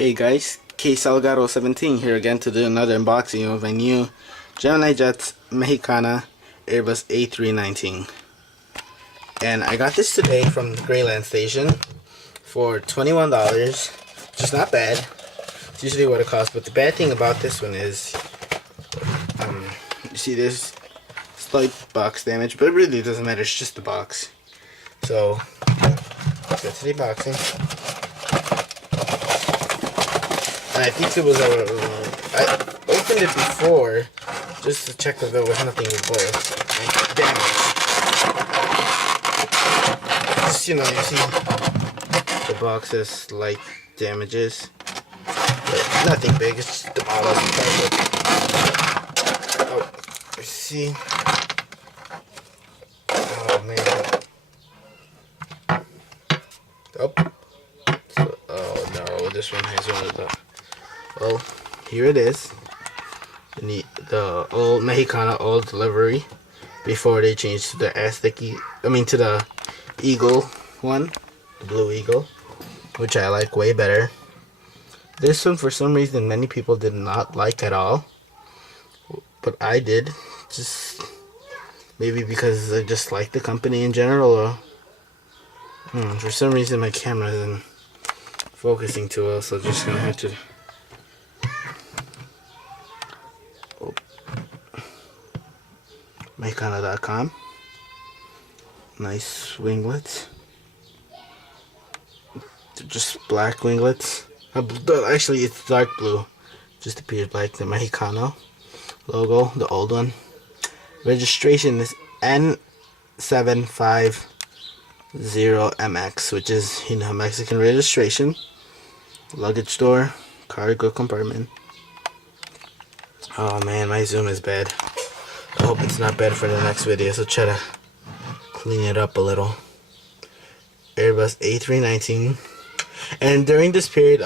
Hey guys, K Salgado 17 here again to do another unboxing of a new Gemini Jets Mexicana Airbus A319. And I got this today from the Grayland Station for $21, which is not bad. It's usually what it costs, but the bad thing about this one is, you see there's slight box damage, but it really doesn't matter, it's just the box. So, let's get to the unboxing. And I think it was I opened it before just to check if there was nothing damage. Just, you see the box has slight damages, but nothing big. It's just the bottle. Oh, you see? Oh man. Oh no, this one has one of the. Well, here it is. The old Mexicana old delivery before they changed to the to the Eagle one, the Blue Eagle, which I like way better. This one, for some reason, many people did not like at all, but I did. Just maybe because I just like the company in general, or for some reason my camera isn't focusing too well, so just gonna have to. Mexicana.com. Nice winglets. They're just black winglets. Actually, it's dark blue. Just appeared like the Mexicana logo, the old one. Registration is N750MX, which is Mexican registration. Luggage door, cargo compartment. Oh man, my zoom is bad. I hope it's not bad for the next video, so try to clean it up a little. Airbus A319. And during this period,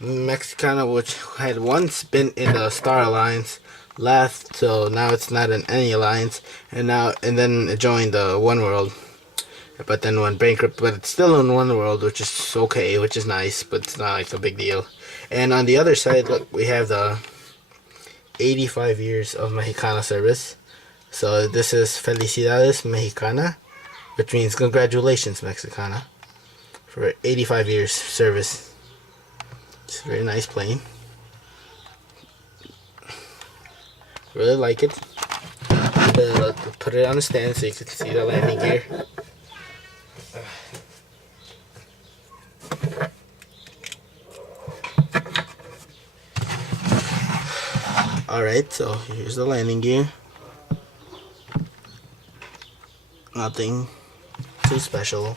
Mexicana, which had once been in the Star Alliance, left, so now it's not in any alliance, and then it joined the One World, but then went bankrupt. But it's still in One World, which is okay, which is nice, but it's not like a big deal. And on the other side, look, we have the 85 years of Mexicana service. So this is Felicidades Mexicana, which means congratulations Mexicana for 85 years service. It's a very nice plane. Really like it. Put it on the stand so you can see the landing gear. Alright, so here's the landing gear. Nothing too special,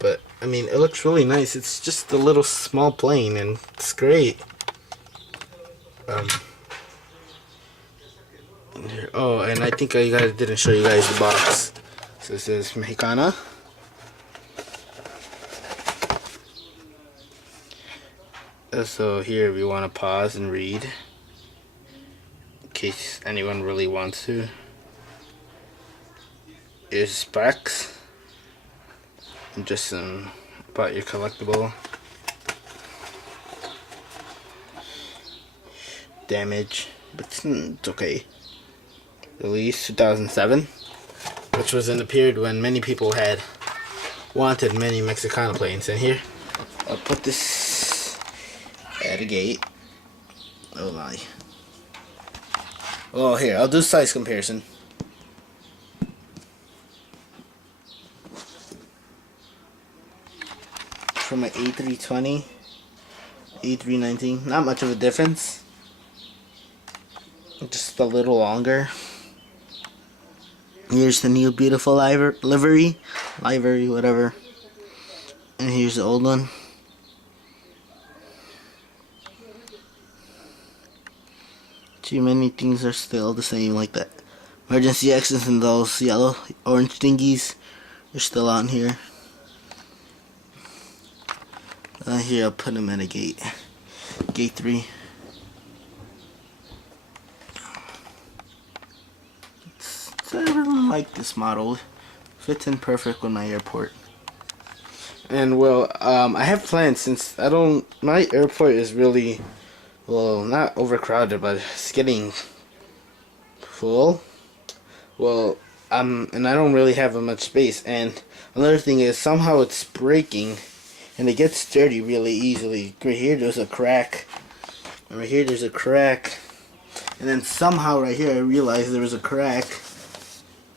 but I mean, it looks really nice. It's just a little small plane and it's great. Oh, and I think I didn't show you guys the box. So this is Mexicana. So here we want to pause and read in case anyone really wants to. Here's specs and just some about your collectible. Damage, but it's okay. Released 2007, which was in the period when many people had wanted many Mexicana planes. And here, I'll put this at a gate. Oh my. Oh, here, I'll do size comparison. From my A320, A319, not much of a difference. Just a little longer. Here's the new beautiful livery, whatever. And here's the old one. Too many things are still the same, like that. Emergency exits and those yellow, orange dinghies are still on here. Here, I'll put them at a gate. Gate 3. I really like this model. Fits in perfect with my airport. And well, I have plans since my airport is really, well, not overcrowded, but it's getting full. Well, and I don't really have much space. And another thing is somehow it's breaking, and it gets dirty really easily. Right here, there's a crack. And right here, there's a crack. And then somehow right here, I realized there was a crack.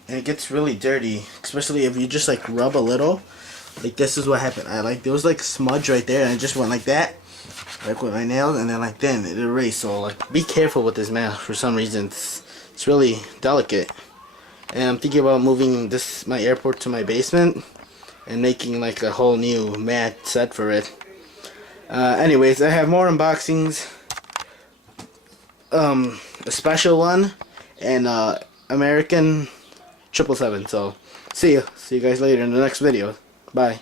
And it gets really dirty, especially if you just like rub a little. Like this is what happened. There was like smudge right there, and I just went like that, like with my nails, and then like then it erased. So like, be careful with this mask. For some reason, it's really delicate. And I'm thinking about moving my airport to my basement and making like a whole new mat set for it. Anyways, I have more unboxings. A special one and American 777. So see you guys later in the next video. Bye.